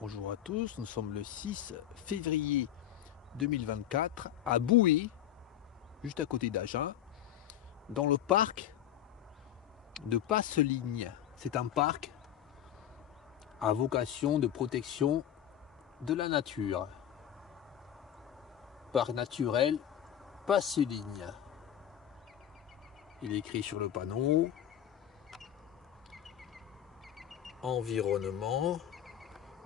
Bonjour à tous, nous sommes le 6 février 2024 à Boué, juste à côté d'Agen, dans le parc de Passeligne. C'est un parc à vocation de protection de la nature. Parc naturel Passeligne. Il est écrit sur le panneau environnement.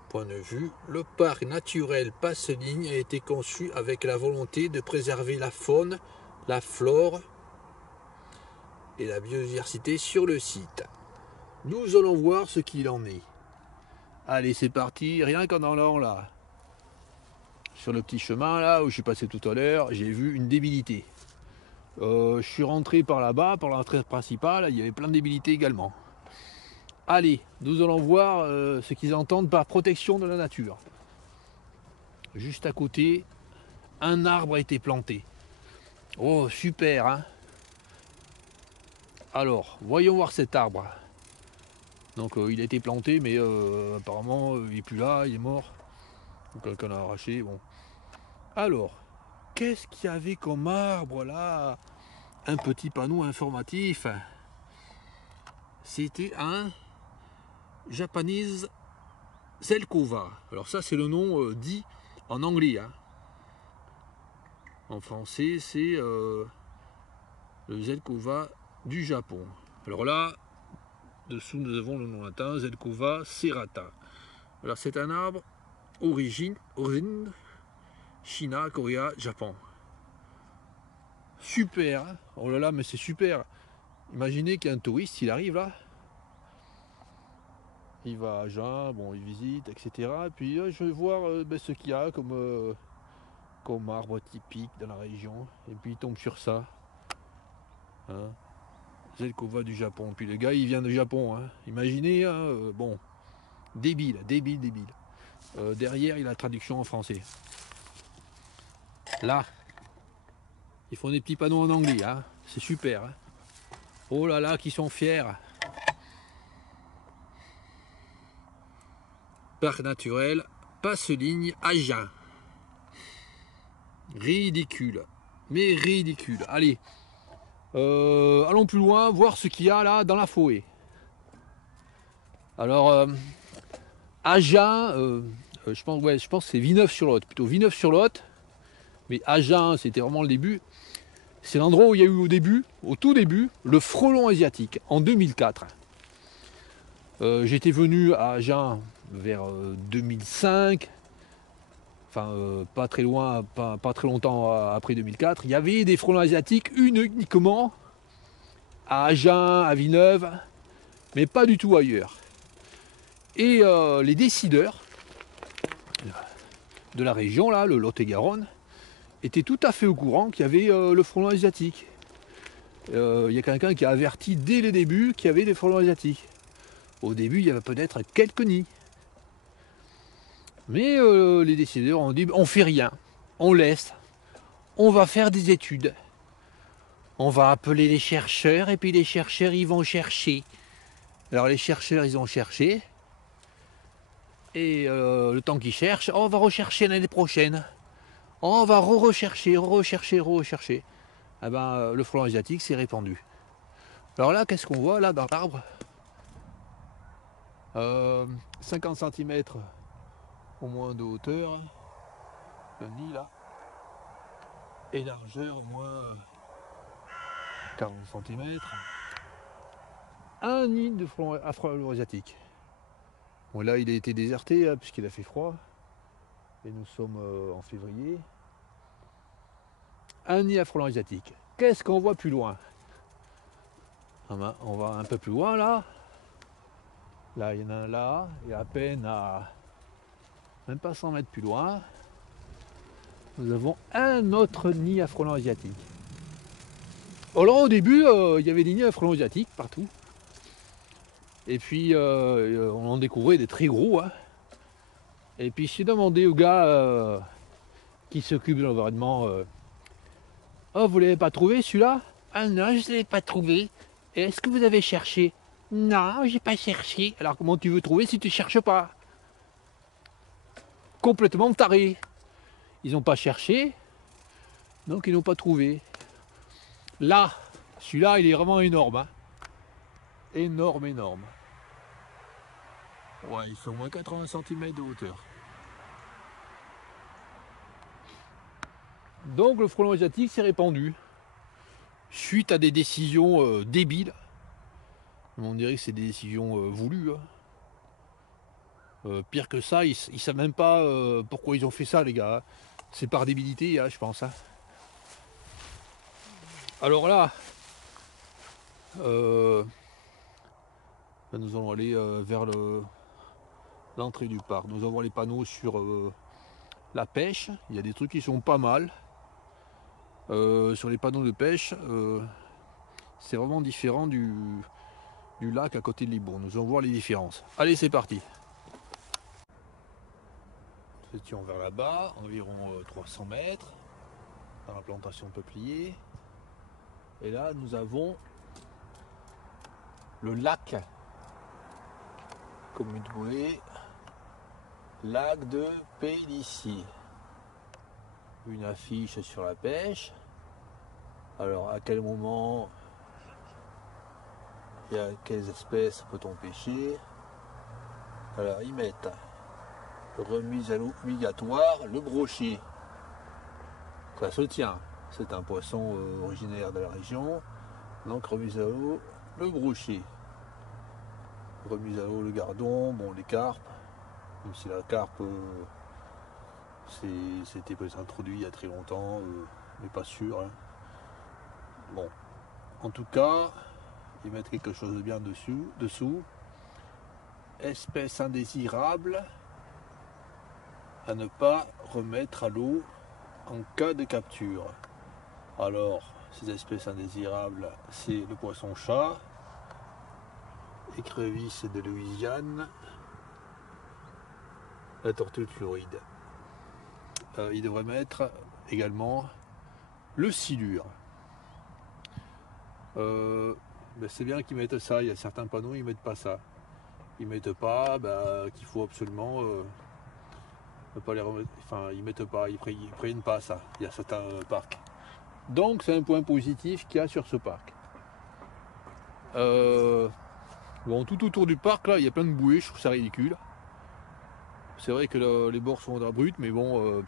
Point de vue, le parc naturel Passeligne a été conçu avec la volonté de préserver la faune, la flore et la biodiversité sur le site. Nous allons voir ce qu'il en est. Allez, c'est parti, rien qu'en allant là, sur le petit chemin là où je suis passé tout à l'heure, j'ai vu une débilité. Je suis rentré par là-bas, par l'entrée principale, il y avait plein de débilités également. Allez, nous allons voir ce qu'ils entendent par protection de la nature. Juste à côté, un arbre a été planté. Oh, super, hein. Alors, voyons voir cet arbre. Donc, il a été planté, mais apparemment, il n'est plus là, il est mort. Donc, quelqu'un l'a arraché, bon. Alors, qu'est-ce qu'il y avait comme arbre, là? Un petit panneau informatif. C'était un Japanese Zelkova. Alors ça, c'est le nom dit en anglais, hein. En français, c'est le Zelkova du Japon. Alors là, dessous, nous avons le nom latin, Zelkova serrata. Alors c'est un arbre origine Chine, Corée, Japon. Super, hein. Oh là là, mais c'est super. Imaginez qu'il y a un touriste, il arrive là, il va à Agen, bon, il visite, etc. Et puis je vais voir ce qu'il y a comme arbre typique dans la région. Et puis il tombe sur ça. Hein. Zelkova du Japon. Puis le gars, il vient du Japon. Hein. Imaginez, hein, bon, débile. Derrière, il a la traduction en français. Là, ils font des petits panneaux en anglais. Hein. C'est super. Hein. Oh là là, qu'ils sont fiers. Parc naturel, Passeligne, Agen. Ridicule. Mais ridicule. Allez, allons plus loin, voir ce qu'il y a là dans la forêt. Alors, Agen, je pense que c'est Villeneuve-sur-Lot, plutôt Villeneuve-sur-Lot. Mais Agen, c'était vraiment le début. C'est l'endroit où il y a eu au tout début, le frelon asiatique, en 2004. J'étais venu à Agen vers 2005, enfin pas très loin, pas très longtemps après 2004. Il y avait des frelons asiatiques uniquement à Agen, à Villeneuve, mais pas du tout ailleurs. Et les décideurs de la région, là, le Lot-et-Garonne, étaient tout à fait au courant qu'il y avait le frelon asiatique. Il y a quelqu'un qui a averti dès le début qu'il y avait des frelons asiatiques. Au début, il y avait peut-être quelques nids. Mais les décideurs ont dit, on fait rien, on laisse, on va faire des études. On va appeler les chercheurs et puis les chercheurs, ils vont chercher. Alors les chercheurs, ils ont cherché. Et le temps qu'ils cherchent, on va rechercher l'année prochaine. On va rechercher. Eh ben, le frelon asiatique s'est répandu. Alors là, qu'est-ce qu'on voit là dans l'arbre 50 cm au moins de hauteur. Le nid là. Et largeur au moins 40 cm. Un nid de frelon asiatique. Bon, là, il a été déserté hein, puisqu'il a fait froid. Et nous sommes en février. Un nid à frelon asiatique. Qu'est-ce qu'on voit plus loin? On va un peu plus loin là. Là, il y en a un là. Et à peine à même pas 100 mètres plus loin, nous avons un autre nid à frelon asiatique. Alors au début, il y avait des nids à frelon asiatique partout. Et puis on en découvrait des très gros. Hein. Et puis j'ai demandé au gars qui s'occupe de l'environnement, oh, vous l'avez pas trouvé celui-là? Ah non, je ne l'ai pas trouvé. Est-ce que vous avez cherché? Non, j'ai pas cherché. Alors comment tu veux trouver si tu cherches pas? complètement tarés. Ils n'ont pas cherché, donc ils n'ont pas trouvé. Là, celui-là, il est vraiment énorme. Hein. Énorme, énorme. Ouais, il fait au moins 80 cm de hauteur. Donc le frelon asiatique s'est répandu suite à des décisions débiles. On dirait que c'est des décisions voulues. Hein. Pire que ça, ils ne savent même pas pourquoi ils ont fait ça, les gars. Hein. C'est par débilité, hein, je pense. Hein. Alors là, nous allons aller vers l'entrée du parc. Nous avons les panneaux sur la pêche. Il y a des trucs qui sont pas mal. Sur les panneaux de pêche, c'est vraiment différent du lac à côté de Libourne. Nous allons voir les différences. Allez, c'est parti. Nous étions vers là-bas, environ 300 mètres, dans la plantation de peupliers. Et là, nous avons le lac, commune de Boulet, lac de Pélissier. Une affiche sur la pêche. Alors, à quel moment et à quelles espèces peut-on pêcher? Alors, ils mettent remise à l'eau obligatoire, le brochet. Ça se tient. C'est un poisson originaire de la région. Donc, remise à l'eau, le brochet. Remise à l'eau, le gardon, bon, les carpes. Même si la carpe, c'était peut-être introduit il y a très longtemps, mais pas sûr. Hein. Bon, en tout cas, ils mettent quelque chose de bien dessous. Espèce indésirable à ne pas remettre à l'eau en cas de capture. Alors, ces espèces indésirables, c'est le poisson-chat, écrevisse de Louisiane, la tortue de Floride. Ils devraient mettre également le silure. C'est bien qu'ils mettent ça. Il y a certains panneaux, ils mettent pas ça. Ils mettent pas qu'il faut absolument ne pas les remettre. Enfin, ils mettent pas, ils prennent pas ça. Il y a certains parcs. Donc c'est un point positif qu'il y a sur ce parc. Bon, tout autour du parc là, il y a plein de bouées. Je trouve ça ridicule. C'est vrai que les bords sont abrupts, mais bon,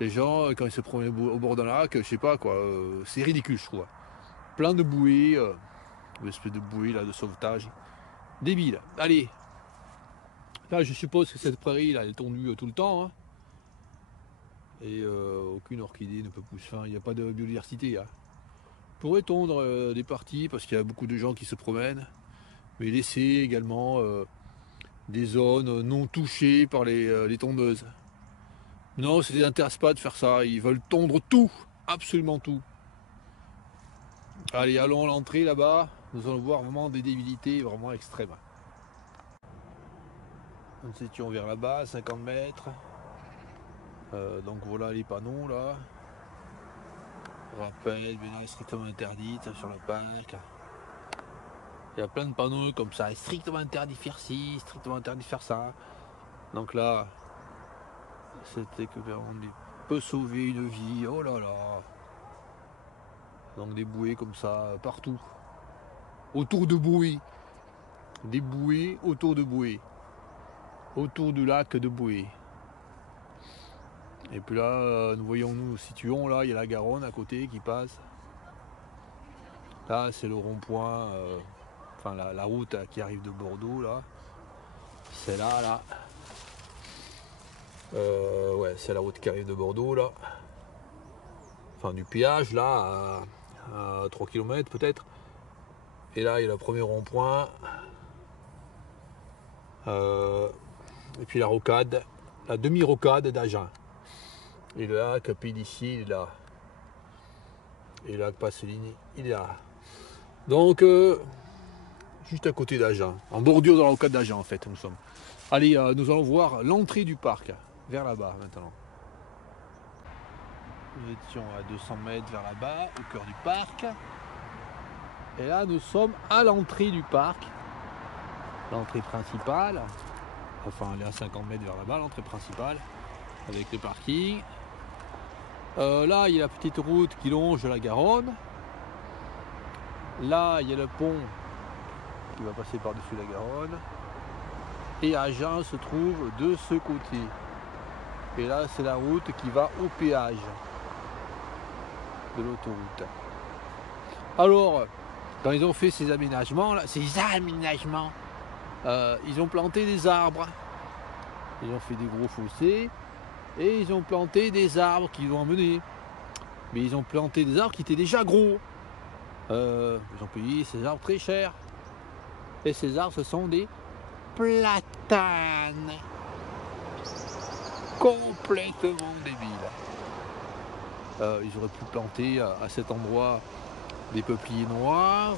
les gens quand ils se promènent au bord d'un lac, je sais pas quoi, c'est ridicule, je trouve. Plein de bouées, une espèce de bouée là de sauvetage, débile. Allez, là je suppose que cette prairie là elle est tondue tout le temps, hein. Et aucune orchidée ne peut pousser. Enfin, il n'y a pas de biodiversité. Hein. On pourrait tondre des parties parce qu'il y a beaucoup de gens qui se promènent, mais laisser également des zones non touchées par les tondeuses. Non, ça ne les intéresse pas de faire ça. Ils veulent tondre tout, absolument tout. Allez, allons à l'entrée là-bas. Nous allons voir vraiment des débilités vraiment extrêmes. Nous étions vers là-bas, 50 mètres. Donc voilà les panneaux là. Rappel, bien strictement interdite sur le parc. Il y a plein de panneaux comme ça, strictement interdit de faire ci, strictement interdit de faire ça. Donc là, c'était que on peut sauver une vie, oh là là. Donc des bouées comme ça, partout. Autour de bouées. Des bouées autour de bouées. Autour du lac de bouées. Et puis là, nous situons, là, il y a la Garonne à côté qui passe. Là, c'est le rond-point. Enfin la route qui arrive de Bordeaux là, c'est là. Ouais, c'est la route qui arrive de Bordeaux là. Enfin du péage là à 3 km peut-être. Et là il y a le premier rond-point. Et puis la rocade, la demi-rocade d'Agen. Et le lac Pélissier il est là. Et le lac Passeline il est là. Donc juste à côté d'Agen, en bordure de la rocade d'Agen en fait nous sommes. Allez, nous allons voir l'entrée du parc, vers là-bas maintenant. Nous étions à 200 mètres vers là-bas, au cœur du parc. Et là nous sommes à l'entrée du parc, l'entrée principale. enfin aller à 50 mètres vers là-bas, l'entrée principale, avec le parking. Là, il y a la petite route qui longe la Garonne. Là, il y a le pont qui va passer par-dessus la Garonne. Et Agen se trouve de ce côté. Et là, c'est la route qui va au péage de l'autoroute. Alors, quand ils ont fait ces aménagements, là, ils ont planté des arbres. Ils ont fait des gros fossés et ils ont planté des arbres qu'ils ont emmenés. Mais ils ont planté des arbres qui étaient déjà gros. Ils ont payé ces arbres très cher. Et ces arbres, ce sont des platanes. Complètement débiles. Ils auraient pu planter à cet endroit des peupliers noirs.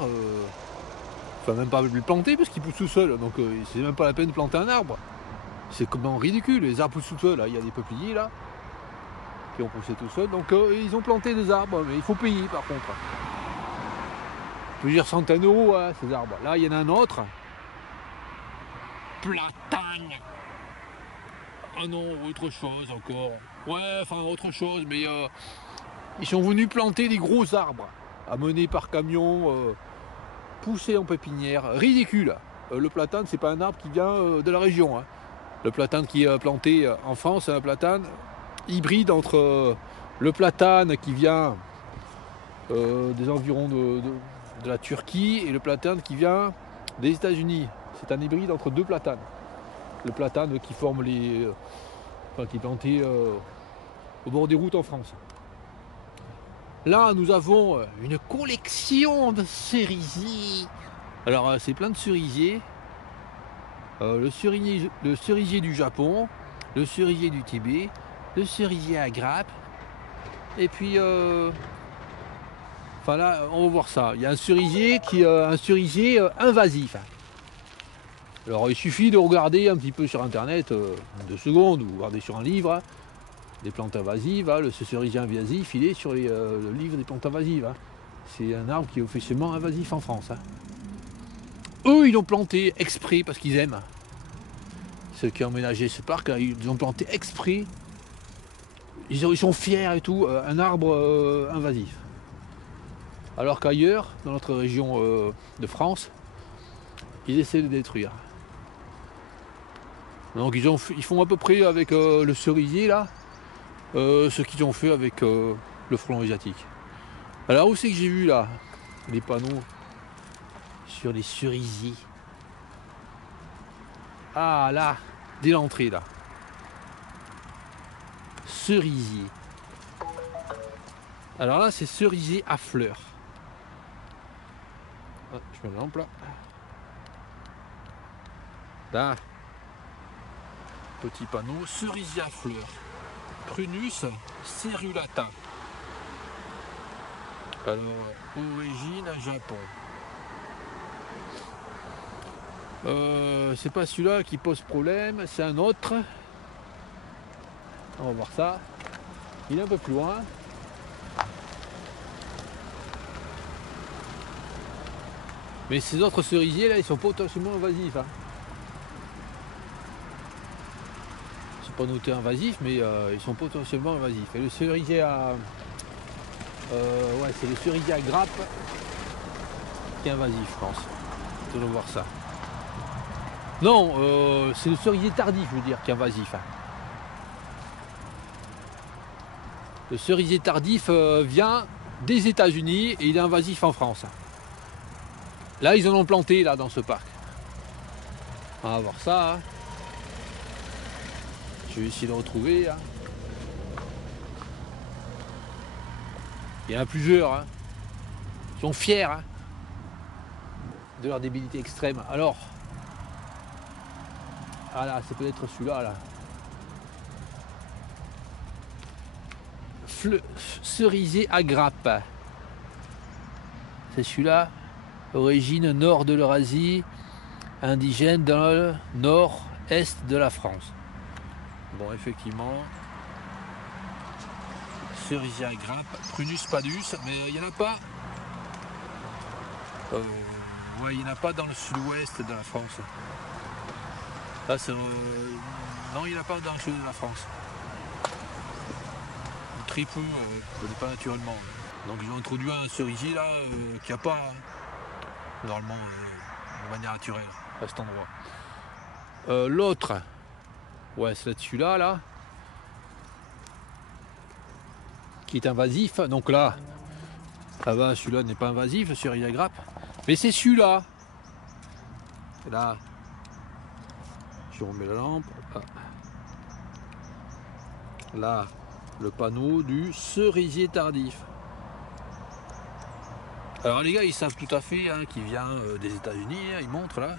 Enfin, même pas le planter parce qu'ils poussent tout seuls. Donc, c'est même pas la peine de planter un arbre. C'est comment ridicule. Les arbres poussent tout seuls. Là, il y a des peupliers là qui ont poussé tout seuls. Donc, ils ont planté des arbres. Mais il faut payer par contre. Plusieurs centaines d'euros, hein, ces arbres. Là, il y en a un autre. Platane. Ah non, autre chose encore. Ouais, enfin autre chose, mais ils sont venus planter des gros arbres, amenés par camion, poussés en pépinière. Ridicule. Le platane, c'est pas un arbre qui vient de la région. Hein. Le platane qui est planté en France, c'est un platane hybride entre le platane qui vient des environs de la Turquie et le platane qui vient des États-Unis. C'est un hybride entre deux platanes. Le platane qui forme qui est planté au bord des routes en France. Là, nous avons une collection de cerisiers. Alors, c'est plein de cerisiers. Le cerisier du Japon, le cerisier du Tibet, le cerisier à grappe. Et puis, enfin là, on va voir ça. Il y a un cerisier qui est un cerisier invasif. Alors il suffit de regarder un petit peu sur internet, 2 secondes, ou regarder sur un livre, hein, des plantes invasives. Hein, ce cerisier invasif, il est sur le livre des plantes invasives. Hein. C'est un arbre qui est officiellement invasif en France. Hein. Eux, ils l'ont planté exprès parce qu'ils aiment. Ceux qui ont emménagé ce parc, hein, ils l'ont planté exprès. Ils sont fiers et tout, un arbre invasif. Alors qu'ailleurs, dans notre région de France, ils essaient de détruire. Donc ils font à peu près avec le cerisier là, ce qu'ils ont fait avec le frelon asiatique. Alors où c'est que j'ai vu là les panneaux sur les cerisiers? Ah là, dès l'entrée là. Cerisier. Alors là c'est cerisier à fleurs. Ah, je mets la lampe là. Là. Petit panneau, cerisier à fleurs, Prunus cerulata. Alors, origine Japon. C'est pas celui-là qui pose problème, c'est un autre. On va voir ça. Il est un peu plus loin. Mais ces autres cerisiers là, ils sont potentiellement invasifs. Hein. Pas noté invasif, mais ils sont potentiellement invasifs. Et le cerisier à ouais, c'est le cerisier à grappe qui est invasif, je pense. Nous allons voir ça. Non, c'est le cerisier tardif, je veux dire, qui est invasif. Hein. Le cerisier tardif vient des États-Unis et il est invasif en France. Là, ils en ont planté là dans ce parc. On va voir ça. Hein. Je vais essayer de retrouver. Hein. Il y en a plusieurs. Hein. Ils sont fiers hein, de leur débilité extrême. Alors, ah là, c'est peut-être celui-là. Là. Cerisier à grappe. C'est celui-là. Origine nord de l'Eurasie, indigène dans le nord-est de la France. Bon, effectivement, cerisier à grappe, Prunus padus, mais il n'y en a pas. Ouais, il n'y en a pas dans le sud-ouest de la France. Là, non, il n'y en a pas dans le sud de la France. Très peu, je ne connais pas naturellement. Donc ils ont introduit un cerisier là qui n'y a pas normalement de manière naturelle à cet endroit. L'autre, ouais, c'est celui-là là, qui est invasif. Donc là, ça va, celui-là n'est pas invasif, le cerisier à grappe. Mais c'est celui-là. Là, si on remet la lampe, là, le panneau du cerisier tardif. Alors les gars, ils savent tout à fait hein, qu'il vient des États-Unis, hein, ils montrent là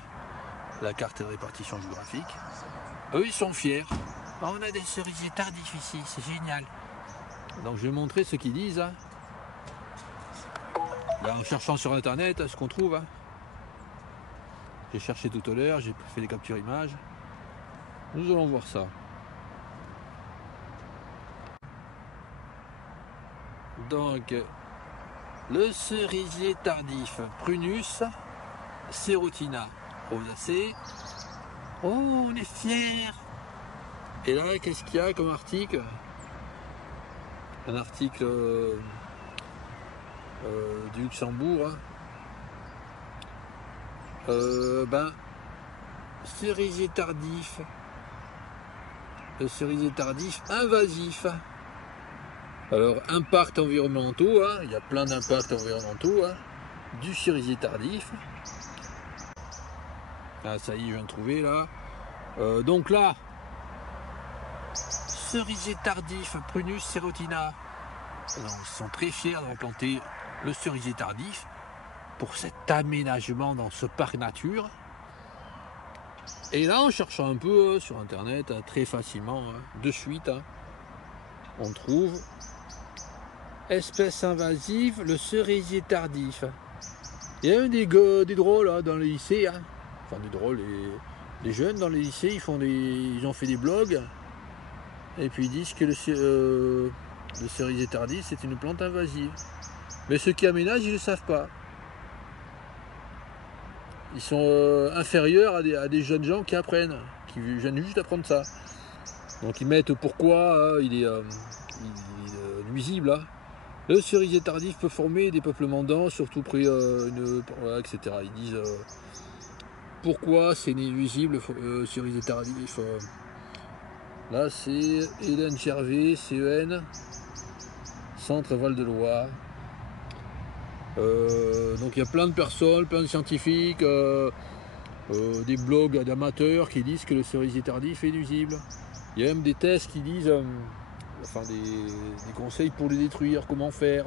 la carte de répartition géographique. Eux, ils sont fiers. Ah, on a des cerisiers tardifs ici, c'est génial. Donc je vais montrer ce qu'ils disent. Hein. Là, en cherchant sur internet ce qu'on trouve. Hein. J'ai cherché tout à l'heure, j'ai fait des captures images. Nous allons voir ça. Donc, le cerisier tardif, Prunus serotina, rosacée. Oh, on est fiers. Et là, qu'est-ce qu'il y a comme article? Un article du Luxembourg. Hein. Cerisier tardif. Le cerisier tardif invasif. Alors, impacts environnementaux, hein, il y a plein d'impacts environnementaux hein, du cerisier tardif. Ah, ça y est, je viens de trouver là. Donc là, cerisier tardif, Prunus serotina. Alors, ils sont très fiers d'avoir planté le cerisier tardif pour cet aménagement dans ce parc nature. Et là, en cherchant un peu sur internet, très facilement, hein, de suite, hein, on trouve espèce invasive, le cerisier tardif. Il y a des drôles là, dans les lycées, hein. Enfin des drôles, les jeunes dans les lycées, ils ont fait des blogs et puis ils disent que le cerisier tardif c'est une plante invasive. Mais ceux qui aménagent, ils ne le savent pas. Ils sont inférieurs à des jeunes gens qui apprennent, qui viennent juste apprendre ça. Donc ils mettent pourquoi il est nuisible. Hein. Le cerisier tardif peut former des peuplements denses, surtout près voilà, etc. Ils disent pourquoi c'est nuisible le cerisier tardif. Là c'est Hélène Gervais, CEN, Centre Val-de-Loire. Donc il y a plein de personnes, plein de scientifiques, des blogs d'amateurs qui disent que le cerisier tardif est nuisible. Il y a même des tests qui disent, des conseils pour le détruire, comment faire,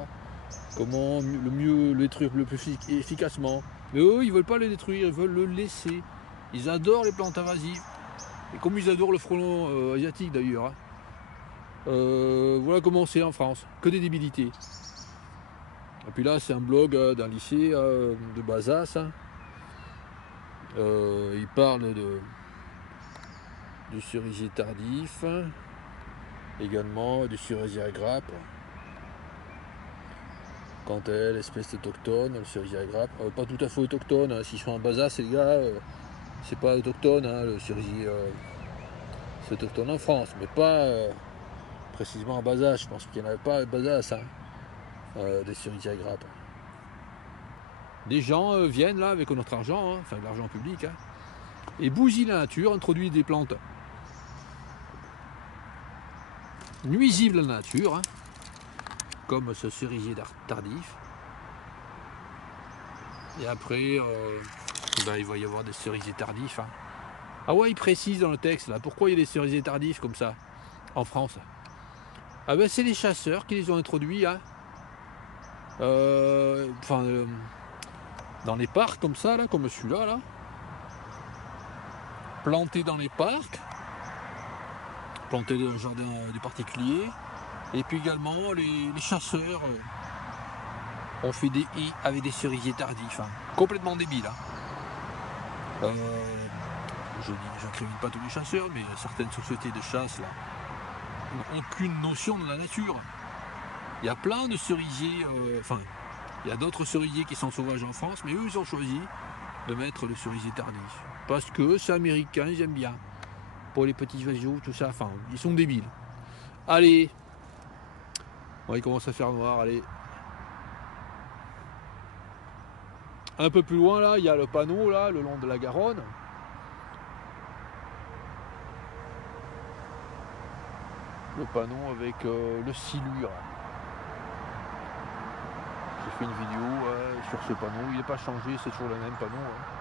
comment le détruire le plus efficacement. Mais eux, ils ne veulent pas le détruire, ils veulent le laisser. Ils adorent les plantes invasives. Et comme ils adorent le frelon asiatique d'ailleurs. Hein. Voilà comment c'est en France, que des débilités. Et puis là, c'est un blog d'un lycée de Bazas. Hein. Il parle du cerisier tardif, également du cerisier à grappe. Quant à elle, espèce autochtone, le cerisier à grappe, pas tout à fait autochtone. Hein. S'ils sont en Bazas, les gars, c'est pas autochtone. Hein. Le cerisier, c'est autochtone en France, mais pas précisément à Bazas. Je pense qu'il n'y en avait pas à Bazas. Hein. Des cerisiers à grappe. Des gens viennent là avec notre argent, hein, enfin l'argent public, hein, et bousillent la nature, introduisent des plantes nuisibles à la nature, hein, comme ce cerisier tardif. Et après, il va y avoir des cerisiers tardifs. Hein. Ah ouais, il précise dans le texte là, pourquoi il y a des cerisiers tardifs comme ça en France. Ah ben c'est les chasseurs qui les ont introduits. Hein. Dans les parcs comme ça, là, comme celui-là, là, plantés dans les parcs, plantés dans le jardin des particuliers, et puis également les chasseurs ont fait des haies avec des cerisiers tardifs, hein, complètement débiles. Hein. Je n'incrimine pas tous les chasseurs, mais certaines sociétés de chasse là n'ont aucune notion de la nature. Il y a plein de cerisiers, il y a d'autres cerisiers qui sont sauvages en France, mais eux, ils ont choisi de mettre le cerisier tardif. Parce que c'est américain, ils aiment bien. pour les petits oiseaux, tout ça. Enfin, ils sont débiles. Allez, bon, il commence à faire noir, allez. Un peu plus loin, là, il y a le panneau, là, le long de la Garonne. Le panneau avec le silure. J'ai fait une vidéo sur ce panneau, il n'est pas changé, c'est toujours le même panneau. Hein.